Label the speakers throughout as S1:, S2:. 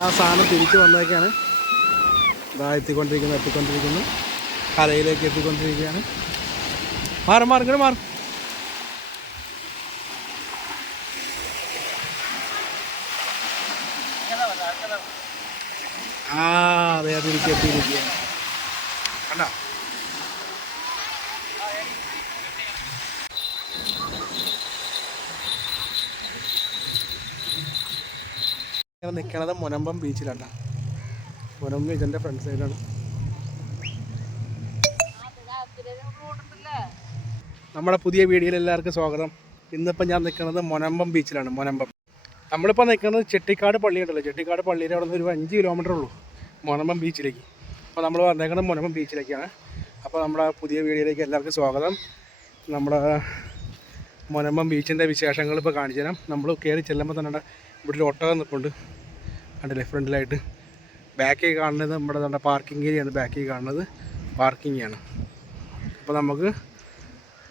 S1: ആ സാധനം തിരിച്ചു വന്നേക്കാണ്. ഇതാ എത്തിക്കൊണ്ടിരിക്കുന്നു എത്തിക്കൊണ്ടിരിക്കുന്നു. കരയിലേക്ക് എത്തിക്കൊണ്ടിരിക്കുകയാണ്. മാറും മാറും ഇങ്ങനെ മാറും. ആ അതെ അതിരിക്കും എത്തിയിരിക്കുകയാണ്. കണ്ടോ? നിൽക്കണത് മുനമ്പം ബീച്ചിലാണ് മുനമ്പം ബീച്ചിന്റെ ഫ്രണ്ട് സൈഡാണ് നമ്മുടെ പുതിയ വീഡിയോയിൽ എല്ലാവർക്കും സ്വാഗതം. ഇന്നിപ്പോൾ ഞാൻ നിൽക്കുന്നത് മുനമ്പം ബീച്ചിലാണ് മുനമ്പം. നമ്മളിപ്പോൾ നിൽക്കുന്നത് ചെട്ടിക്കാട് പള്ളിയുണ്ടല്ലോ ചെട്ടിക്കാട് പള്ളിയിൽ അവിടെ നിന്ന് ഒരു അഞ്ച് കിലോമീറ്റർ ഉള്ളൂ മുനമ്പം ബീച്ചിലേക്ക്. അപ്പോൾ നമ്മൾ വന്നേക്കുന്നത് മുനമ്പം ബീച്ചിലേക്കാണ്. അപ്പോൾ നമ്മുടെ പുതിയ വീഡിയോയിലേക്ക് എല്ലാവർക്കും സ്വാഗതം. നമ്മുടെ മുനമ്പം ബീച്ചിന്റെ വിശേഷങ്ങൾ ഇപ്പോൾ കാണിച്ചു തരാം നമ്മൾ കയറി ചെല്ലുമ്പോൾ തന്നെ ഇവിടെ ഒരു ഒട്ടകം നിൽപ്പുണ്ട് കണ്ടില്ലേ? ഫ്രണ്ടിലായിട്ട്. ബാക്കിൽ കാണുന്നത് നമ്മുടെ നമ്മുടെ പാർക്കിംഗ് ഏരിയയാണ് ബാക്കിൽ കാണുന്നത് പാർക്കിംഗ് ആണ്. അപ്പോൾ നമുക്ക്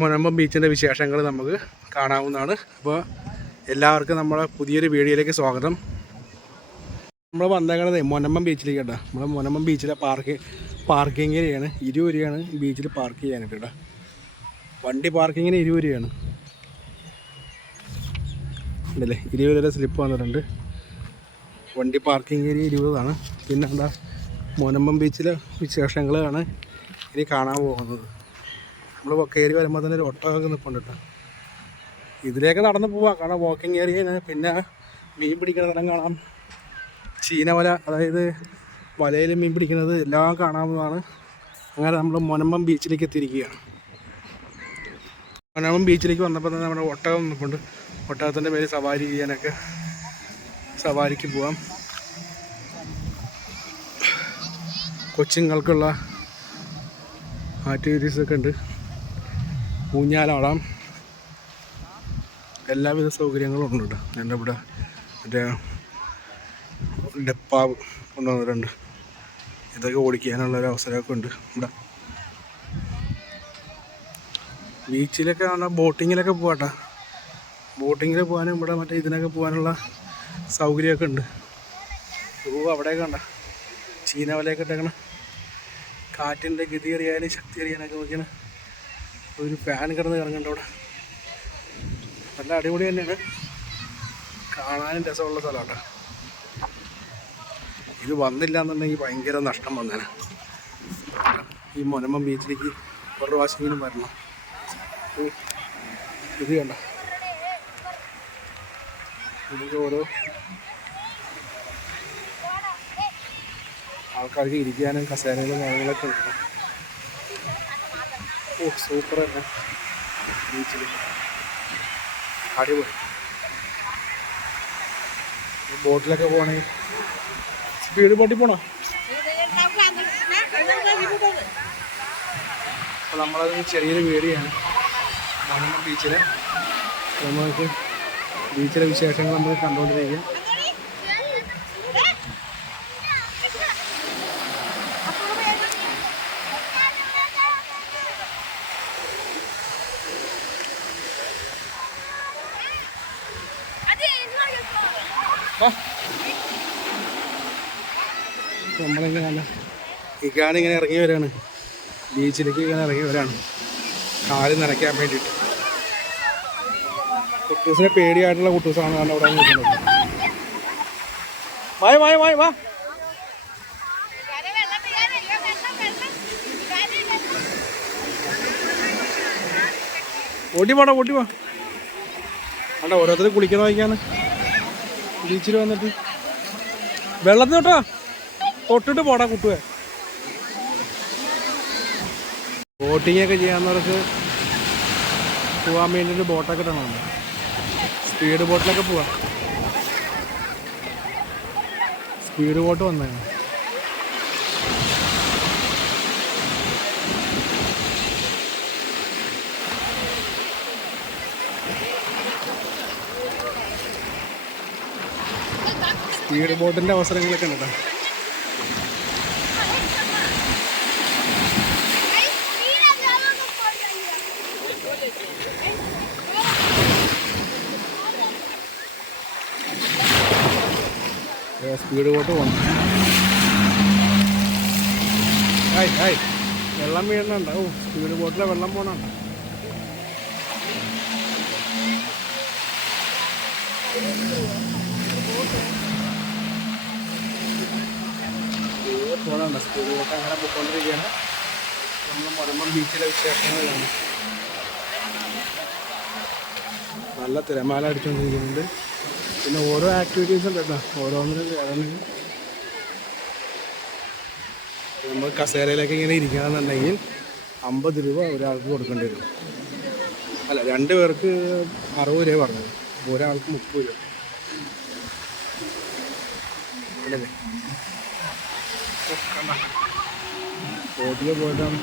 S1: മുനമ്പം ബീച്ചിന്റെ വിശേഷങ്ങൾ നമുക്ക് കാണാവുന്നതാണ്. അപ്പോൾ എല്ലാവർക്കും നമ്മുടെ പുതിയൊരു വീഡിയോയിലേക്ക് സ്വാഗതം. നമ്മൾ വന്നേക്കണത് മുനമ്പം ബീച്ചിലേക്ക് കേട്ടോ. നമ്മുടെ മുനമ്പം ബീച്ചിലെ പാർക്ക് പാർക്കിംഗ് ഏരിയയാണ് ഇരുപത് രൂപയാണ് ബീച്ചിൽ പാർക്ക് ചെയ്യാനായിട്ട് കേട്ടോ. വണ്ടി പാർക്കിങ്ങിന് ഇരുപത് രൂപയാണ്. ഉണ്ടല്ലേ രൂപ സ്ലിപ്പ് വന്നിട്ടുണ്ട്. വണ്ടി പാർക്കിംഗ് ഏരിയ ഇരുപതാണ്. പിന്നെ എന്താ മോനമ്പം ബീച്ചിലെ വിശേഷങ്ങളാണ് ഇനി കാണാൻ പോകുന്നത്. നമ്മൾ കയറി വരുമ്പോൾ തന്നെ ഒരു ഒട്ടകമൊക്കെ നിൽപ്പുണ്ട് കേട്ടോ ഇതിലേക്ക് നടന്നു പോവാം. കാരണം വാക്കിംഗ് ഏരിയ പിന്നെ മീൻ പിടിക്കുന്ന സ്ഥലം കാണാം. ചീനവല അതായത് വലയിൽ മീൻ പിടിക്കുന്നത് എല്ലാം കാണാവുന്നതാണ്. അങ്ങനെ നമ്മൾ മൊനമ്പം ബീച്ചിലേക്ക് എത്തിയിരിക്കുകയാണ്. മൊനമ്പം ബീച്ചിലേക്ക് വന്നപ്പോൾ തന്നെ നമ്മുടെ ഒട്ടകം നിൽപ്പുണ്ട് ഒട്ടകത്തിന്റെ പേര് സവാരി ചെയ്യാനൊക്കെ. സവാരിക്ക് പോവാം. കൊച്ചുങ്ങൾക്കുള്ള ആക്ടിവിറ്റീസ് ഒക്കെ ഉണ്ട്. ഊഞ്ഞാലാടാം. എല്ലാവിധ സൗകര്യങ്ങളും ഉണ്ട് കേട്ടോ. എന്റെ ഇവിടെ മറ്റേ ഡെപ്പാവ് കൊണ്ടുവന്നിട്ടുണ്ട് ഇതൊക്കെ ഓടിക്കാനുള്ള ഒരു അവസരമൊക്കെ ഉണ്ട് ഇവിടെ. ബീച്ചിലൊക്കെ ആണോ? ബോട്ടിങ്ങിലൊക്കെ പോവാട്ടാ ബോട്ടിങ്ങിൽ പോകാനും ഇവിടെ മറ്റേ ഇതിനൊക്കെ പോകാനുള്ള സൗകര്യമൊക്കെ ഉണ്ട്. ഓ അവിടെയൊക്കെ കണ്ട? ചീനവലയൊക്കെ ഇട്ടേക്കണ. കാറ്റിന്റെ ഗതി അറിയാനും ശക്തി അറിയാനൊക്കെ നോക്കിയാണ്. ഒരു ഫാൻ കിടന്ന് കിടങ്ങണ്ട അവിടെ. നല്ല അടിപൊളി തന്നെയാണ്. കാണാനും രസമുള്ള സ്ഥലമാണ് ഇത് വന്നില്ല എന്നുണ്ടെങ്കിൽ ഭയങ്കര നഷ്ടം വന്നേനെ. ഈ മൊനമ്മ ബീച്ചിലേക്ക് ഒരു പ്രാവശ്യമെങ്കിലും വരണം. ഇത് കണ്ട? ഇതിന്റെ ഓരോ ആൾക്കാർക്ക് ഇരിക്കാനും കസേരകളും കാര്യങ്ങളൊക്കെ ഓ സൂപ്പർ തന്നെ. ബീച്ചിൽ അടിപൊളി. ബോട്ടിലൊക്കെ പോകണേ സ്പീഡ് ബോട്ടിൽ പോണോ? അപ്പോൾ നമ്മളത് ചെറിയൊരു വീടിയാണ് മലമ്പം ബീച്ചിലെ നമ്മൾക്ക് ബീച്ചിലെ വിശേഷങ്ങൾ നമ്മൾ കണ്ടുകൊണ്ടിരിക്കുക വാ. നമ്മളിങ്ങനെ ഇക്കാണിങ്ങനെ ഇറങ്ങി വരികയാണ് ബീച്ചിലേക്ക് ഇങ്ങനെ ഇറങ്ങി വരികയാണ് കാൽ നനയ്ക്കാൻ വേണ്ടിയിട്ട്. കുട്ടൂസിനെ പേടിയായിട്ടുള്ള കുട്ടൂസാണ് കാരണം അവിടെ നിൽക്കുന്നത് വാ ഓടി പോടാ ഓടി പോ. അണ്ട ഓരോരുത്തർ കുളിക്കണം വയ്ക്കാണ് ബീച്ചിൽ വന്നിട്ട്. വെള്ളത്തിൽ തൊട്ടാ തൊട്ടിട്ട് പോടാ കുട്ടുവേ. ബോട്ടിംഗ് ഒക്കെ ചെയ്യാവുന്നവർക്ക് പോകാൻ വേണ്ടിയിട്ട് ബോട്ടൊക്കെ ഇടണം. സ്പീഡ് ബോട്ടിലൊക്കെ പോവാം. സ്പീഡ് ബോട്ട് വന്നേ. സ്പീഡ് ബോട്ടിന്റെ അവസരങ്ങളൊക്കെ ഉണ്ട് കേട്ടോ സ്പീഡ് ബോട്ട് പോകണം ഹായ് ഹായ്. വെള്ളം വീഴുന്നുണ്ട് ഓ സ്പീഡ് ബോട്ടിലെ വെള്ളം പോകണുണ്ട് പോകണുണ്ട് സ്പീഡ് ബോട്ട് അങ്ങനെ പോയിക്കൊണ്ടിരിക്കുകയാണ്. നമ്മൾ മലമ്പം ബീച്ചിലെ വിശേഷങ്ങളാണ് നല്ല തിരമാല അടിച്ചുകൊണ്ടിരിക്കുന്നുണ്ട് പിന്നെ ഓരോ ആക്ടിവിറ്റീസ് ഉണ്ട് കേട്ടോ. ഓരോന്നിനും കയറണമെങ്കിൽ നമ്മൾ കസേരയിലേക്ക് ഇങ്ങനെ ഇരിക്കണമെന്നുണ്ടെങ്കിൽ അമ്പത് രൂപ ഒരാൾക്ക് കൊടുക്കേണ്ടി വരും. അല്ല രണ്ട് പേർക്ക് അറുപത് രൂപ പറഞ്ഞത്. ഒരാൾക്ക് മുപ്പത് രൂപ. അല്ലേ? ബോട്ടിൽ പോയിട്ടാണ്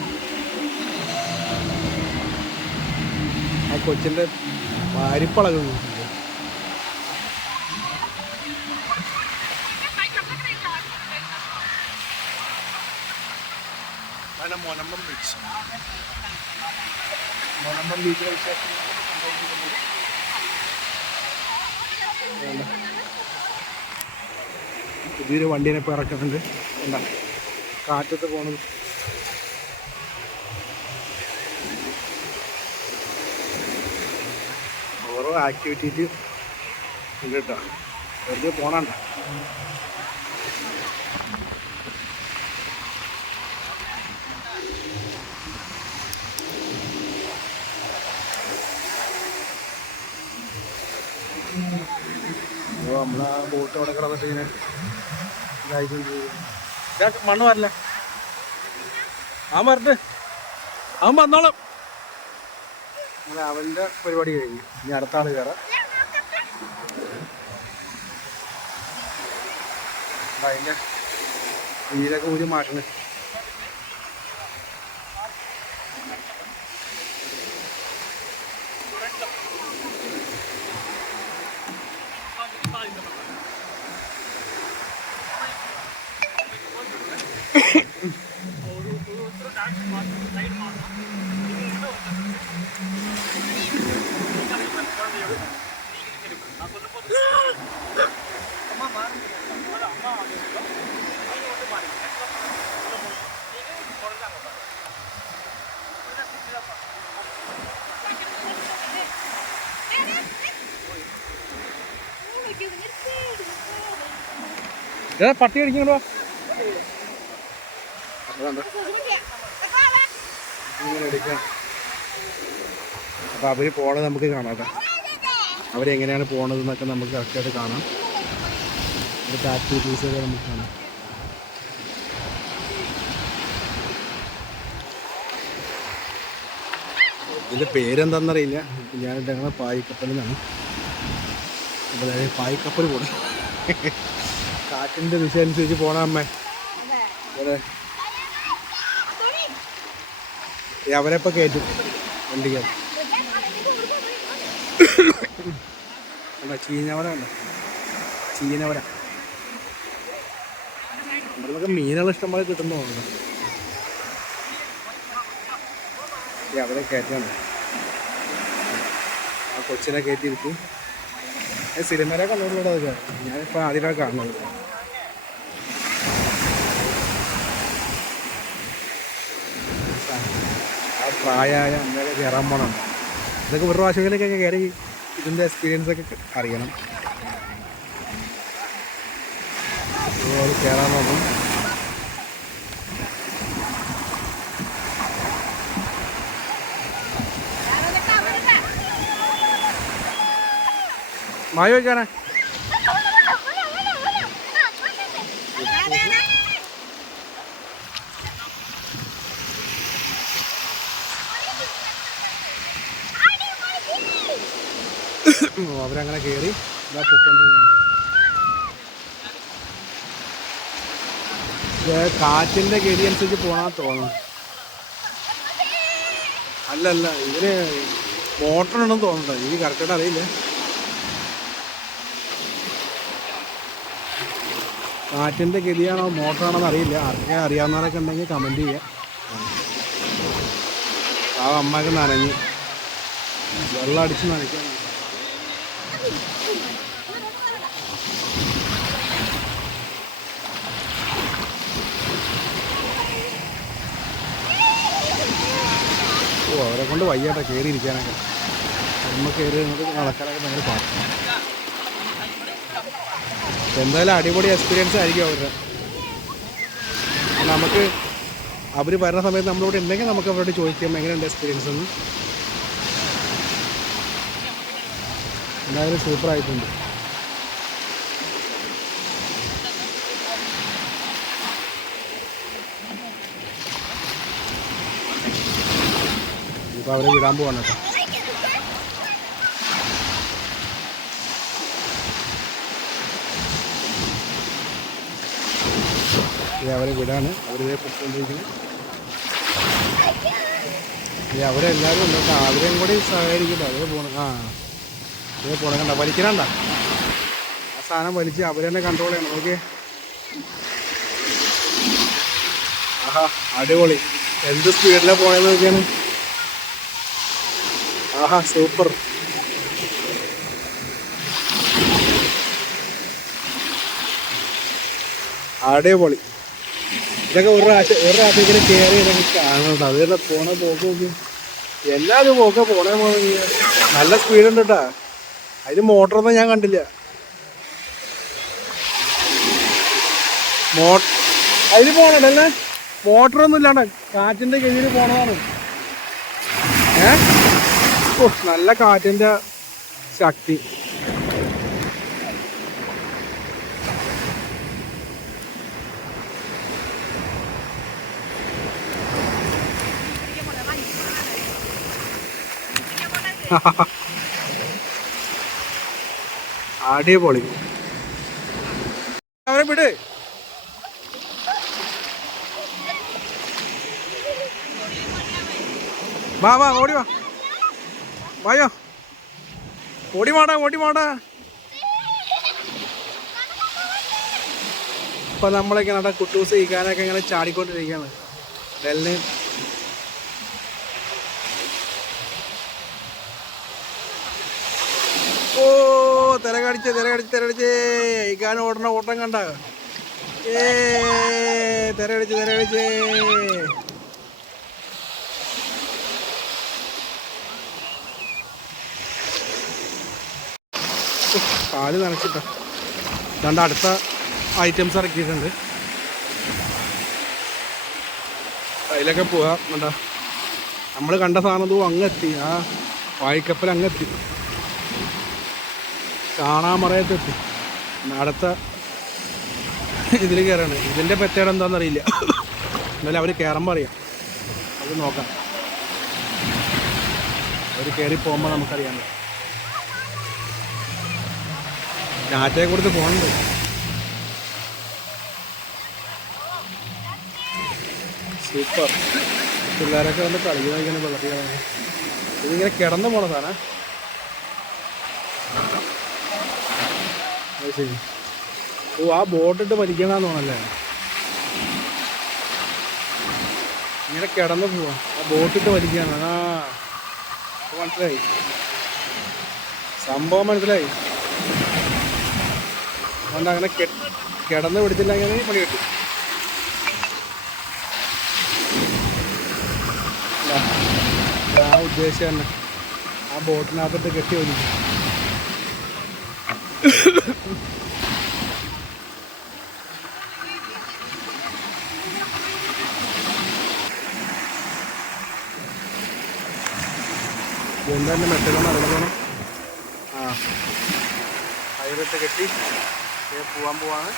S1: ആ കൊച്ചിന്റെ വാരിപ്പളകുന്നു അതാണ് മൊനമ്പം ബീച്ച് മൊനമ്പം ബീച്ചിലെ വിശേഷം പുതിയൊരു വണ്ടീനെ ഇപ്പോൾ ഇറക്കുന്നുണ്ട്. എന്താ? കാറ്റത്ത് പോണത്. ഓരോ ആക്ടിവിറ്റീസ് ഉണ്ട് കേട്ടോ. വെറുതെ പോണണ്ട. നമ്മളാ ബോട്ട് അവിടെ കിടന്നിട്ട് ഇങ്ങനെ ഇതായിട്ട് മണ്ണ് വരല അവൻ വരട്ടെ. അവൻ വന്നോളും. അങ്ങനെ അവന്റെ പരിപാടി കഴിഞ്ഞു. ഇനി അടുത്ത ആൾ കയറാം. അതിന്റെ നീരൊക്കെ ഊരി മാറ്റണേ ഏ പട്ടി അടിക്കണോ ഇങ്ങനെ എടുക്കാം അപ്പോൾ അവർ പോണത് നമുക്ക് കാണാം കേട്ടോ. അവരെങ്ങനെയാണ് പോണത് എന്നൊക്കെ നമുക്ക് കറക്റ്റായിട്ട് കാണാം. ഇവിടുത്തെ ആക്ടിവിറ്റീസൊക്കെ നമുക്ക് കാണാം. ഇതിന്റെ പേരെന്താണെന്നറിയില്ല ഞാൻ ഞങ്ങൾ പായിക്കപ്പൽ നിന്നാണ് അപ്പോൾ അതായത് പായിക്കപ്പൽ കൂടെ. കാറ്റിന്റെ ദിശ അനുസരിച്ച് പോണ അമ്മേ. അതെ. അവരെ ഇപ്പൊ കയറ്റും വണ്ടിക്ക്. നമ്മുടെ നിന്നൊക്കെ മീനുകൾ ഇഷ്ടംപോലെ കിട്ടുന്നു അവരെ കയറ്റാണ് ആ കൊച്ചിനെ കയറ്റിയിരിക്കും സിനിമയിലെ കണ്ടുകൊണ്ടുള്ളത് അതൊക്കെ? ഞാനിപ്പോൾ ആദ്യമായിട്ട് കാണുന്നത്. ആ പ്രായമായ അമ്മയൊക്കെ കയറാൻ പോകണം ഇതൊക്കെ ഒരു പ്രാവശ്യങ്ങളിലേക്കൊക്കെ കയറി ഇതിന്റെ എക്സ്പീരിയൻസ് ഒക്കെ അറിയണം. അതുപോലെ കയറാൻ നോക്കും മായ വയ്ക്കാനാ? അവരങ്ങനെ കയറി ഇതാ പൊക്കോണ്ടിരിക്കുകയാണ് ഇത് കാറ്റിന്റെ ഗതി അനുസരിച്ച് പോകാൻ തോന്നുന്നു. അല്ലല്ല അല്ല മോട്ടറുണ്ടെന്ന് തോന്നുന്നുണ്ടോ. എനിക്ക് കറക്റ്റായിട്ട് അറിയില്ല. കാറ്റിന്റെ ഗതിയാണോ മോട്ടറാണോ എന്ന് അറിയില്ല. ആർക്കെ അറിയാവുന്നവരൊക്കെ ഉണ്ടെങ്കിൽ കമന്റ് ചെയ്യാം. ആ അമ്മയ്ക്ക് നനഞ്ഞു. വെള്ളം അടിച്ച് നനയ്ക്കാൻ ഓ അവരെ കൊണ്ട് വയ്യാട്ടെ കയറിയിരിക്കാനൊക്കെ നമ്മൾ കയറി നടക്കാനൊക്കെ ഭയങ്കര പാട്ട് എന്തായാലും അടിപൊളി എക്സ്പീരിയൻസ് ആയിരിക്കും അവരുടെ. നമുക്ക് അവർ വരുന്ന സമയത്ത് നമ്മളിവിടെ ഉണ്ടെങ്കിൽ നമുക്ക് അവരോട് ചോദിക്കാം എങ്ങനെയുണ്ട് എക്സ്പീരിയൻസ് എന്ന്. എന്തായാലും സൂപ്പർ ആയിട്ടുണ്ട്. ഇപ്പോൾ അവരെ വിടാൻ പോവാണ് കേട്ടോ. അവരെ വിടാണ്. അവരിതേ പൊട്ടിക്കൊണ്ടിരിക്കുന്നത് അവരെല്ലാവരും ഉണ്ട്? കേട്ടോ അവരെയും കൂടി സഹകരിക്കട്ടെ. അവരെ പോകണം ആ. ഇതേ പോണ കണ്ട? വലിക്കണണ്ട ആ സാധനം വലിച്ച് അവർ തന്നെ കൺട്രോൾ ചെയ്യണം. ഓക്കെ ആഹാ അടിപൊളി. എന്ത് സ്പീഡിലാണ് പോയത് നോക്കിയാണ്. ആഹാ സൂപ്പർ അടിപൊളി. ഇതൊക്കെ ഒരു പ്രാവശ്യം ഒരു പ്രാവശ്യം ഇങ്ങനെ കയറി ഇതൊക്കെ കാണുന്നുണ്ട് അത് തന്നെ പോണ പോക്ക് നോക്കി എല്ലാവരും പോക്ക പോണേ പോണ. നല്ല സ്പീഡ് ഉണ്ട് കേട്ടാ. അതിന് മോട്ടറൊന്നും ഞാൻ കണ്ടില്ല. മോ അതിന് പോണല്ലേ മോട്ടറൊന്നും ഇല്ലാണ്ട് കാറ്റിന്റെ കീഴിൽ പോണതാണ്. ഓ നല്ല കാറ്റിന്റെ ശക്തി. അടിപൊളി. അവരെ വിട്. വാ വാ ഓടി വാ. വായോ. ഓടി വാടാ ഓടി വാടാ. ഇപ്പൊ നമ്മളൊക്കെ നട കുട്ടൂസ് ഈ കാലൊക്കെ ഇങ്ങനെ ചാടിക്കൊണ്ടിരിക്കുകയാണ്. ഡെല്ലിന് ഓ തിരകടിച്ച് തിരകടിച്ച് തിരകടിച്ച്. ഇക്കാന ഓടണ ഓട്ടം കണ്ട. ഏ തിരകടിച്ച് തിരകടിച്ച്. കാൽ നനച്ചിട്ട. രണ്ട് അടുത്ത ഐറ്റംസ് ഇറക്കിയിട്ടുണ്ട്. അതിലൊക്കെ പോവാം. എന്താ നമ്മൾ കണ്ട സാധനം അങ്ങെത്തി ആ വായിക്കപ്പൽ അങ്ങെത്തി കാണാമറയത്തെത്തി പറയത്തെത്തി അടുത്ത ഇതിൽ കയറാണ്. ഇതിന്റെ പെറ്റേട് എന്താണെന്നറിയില്ല. എന്നാലും അവർ കയറുമ്പോൾ അറിയാം. അത് നോക്കാം. അവർ കയറി പോകുമ്പോൾ നമുക്കറിയാം. ടാറ്റയെ കൊടുത്ത് പോകുന്നുണ്ട് സൂപ്പർ. പിള്ളേരൊക്കെ വന്ന് കളിക്കുന്ന വെള്ളത്തിൽ കിടന്ന് ഇതിങ്ങനെ കിടന്നു പോണ സാധനം അത് ശരി. ഓ ആ ബോട്ടിട്ട് വലിക്കണമെന്ന് തോന്നല്ലേ ഇങ്ങനെ കിടന്നു പോവാ. ആ ബോട്ടിട്ട് വലിക്കാണ് ആ മനസ്സിലായി. സംഭവം മനസ്സിലായി. അതുകൊണ്ട് അങ്ങനെ കിടന്ന് പിടിച്ചില്ലെങ്കിൽ പണി കിട്ടും. ആ ഉദ്ദേശം തന്നെ. ആ ബോട്ടിനകത്തിട്ട് കെട്ടി വലിക്കും എന്തായാലും മെറ്റലാണ് അറിയണം ആ. കയറിട്ട് കെട്ടി പോവാൻ പോവാണ്.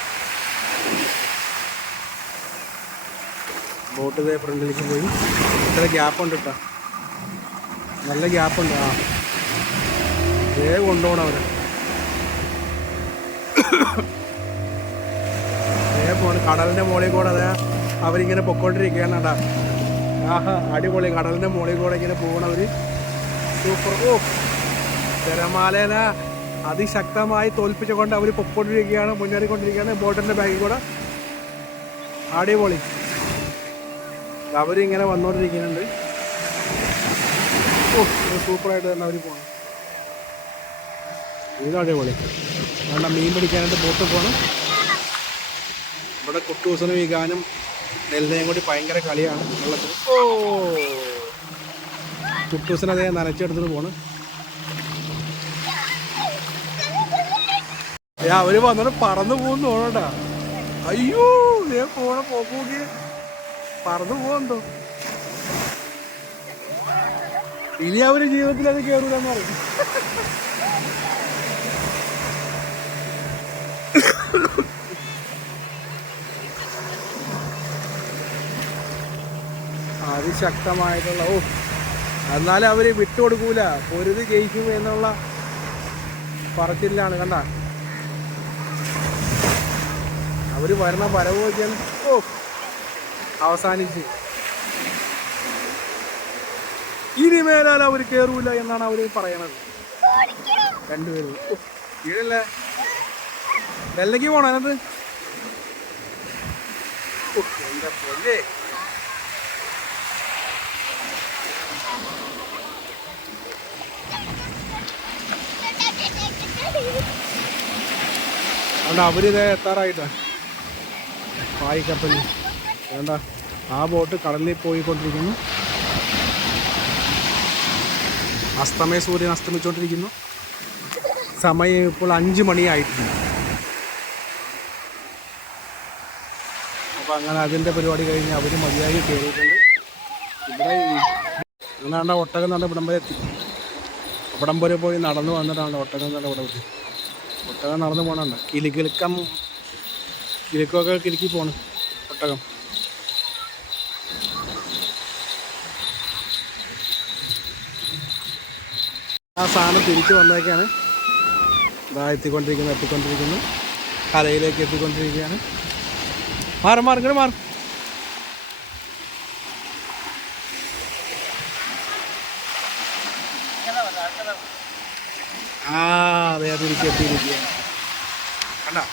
S1: ബോട്ട് ഇതേ ഫ്രണ്ടിലേക്ക് പോയി. ഇത്ര ഗ്യാപ്പ് ഉണ്ട് കേട്ടോ നല്ല ഗ്യാപ്പുണ്ട് ആ. ദേ കൊണ്ടുപോകണം അവരെ. പോണ് കടലിന്റെ മുകളിൽ കൂടെ അതെ അവരിങ്ങനെ പൊക്കോണ്ടിരിക്കുകയാണ് കേട്ടാ ആഹാ അടിപൊളി കടലിന്റെ മുകളിൽ കൂടെ ഇങ്ങനെ പോകണവര് സൂപ്പർ. ഓ തിരമാലേന അതിശക്തമായി തോൽപ്പിച്ചുകൊണ്ട് അവർ പൊക്കോണ്ടിരിക്കുകയാണ് മുന്നേറിക്കൊണ്ടിരിക്കുകയാണ് ബോട്ടിന്റെ ബാഗിൽ കൂടെ. അടിപൊളി. അവരിങ്ങനെ വന്നുകൊണ്ടിരിക്കുന്നുണ്ട് ഓ സൂപ്പറായിട്ട് തന്നെ അവർ പോകണം ഇത് അടിപൊളി. അതുകൊണ്ട് മീൻ പിടിക്കാനായിട്ട് ബോട്ട് പോകണം ഇവിടെ കുട്ടൂസനും വികാനും നെല്ലയും കൂടി ഭയങ്കര കളിയാണ് വെള്ളത്തിൽ ഓ. കുട്ടൂസിനെ അതേ നനച്ചെടുത്തിട്ട് പോണ്. ഏ അവർ വന്നിട്ട് പറന്നു പോകുന്നു തോന്നണ്ടാ. അയ്യോ ദേ പോണ പോക്കി പറന്നു പോകണ്ടോ ഇനി അവർ ജീവിതത്തിൽ അത് കേറൂലെന്ന് പറയും. അതിശക്തമായിട്ടുള്ള ഓ എന്നാലും അവർ വിട്ടുകൊടുക്കൂല. പൊരുത് ജയിക്കും എന്നുള്ള പറച്ചിലാണ് കണ്ട? അവർ വരണ വരവ് ഓ അവസാനിച്ച്. ഇനി മേലാൽ അവർ കേറൂല എന്നാണ് അവർ പറയണത്. രണ്ടുപേരും ഓ, ഡൽഹിക്ക് പോണോ അതിനകത്ത്? എന്റെ പൊന്നേ അതുകൊണ്ട് അവരിത് എത്താറായിട്ടാ പായിക്കപ്പലിൽ വേണ്ട ആ ബോട്ട് കടലിൽ പോയിക്കൊണ്ടിരിക്കുന്നു. അസ്തമയ സൂര്യൻ അസ്തമിച്ചുകൊണ്ടിരിക്കുന്നു സമയം ഇപ്പോൾ അഞ്ച് മണിയായിട്ടുണ്ട്. അങ്ങനെ അതിന്റെ പരിപാടി കഴിഞ്ഞ് അവർ മതിയായി കയറിയിട്ടുണ്ട്. ഇവിടെ അങ്ങനെയാണ് ഒട്ടകം നല്ല ഇവിടം എത്തി. അവിടം വരെ പോയി നടന്നു വന്നിട്ടാണ് ഒട്ടകം നല്ല ഇവിടെ എത്തി. ഒട്ടകം നടന്നു പോകണുണ്ട് കിലുക്കിലുക്കം കിലുക്കൊക്കെ കിലുക്കി പോണ് ഒട്ടകം. ആ സാധനം തിരിച്ചു വന്നേക്കാണ്. ഇതാ എത്തിക്കൊണ്ടിരിക്കുന്നു എത്തിക്കൊണ്ടിരിക്കുന്നു. കരയിലേക്ക് എത്തിക്കൊണ്ടിരിക്കുകയാണ്. മാറും മാറും ഇങ്ങോട്ട് മാറും. ആ അതെ അത് എത്തിയിരിക്കുക കണ്ടോ?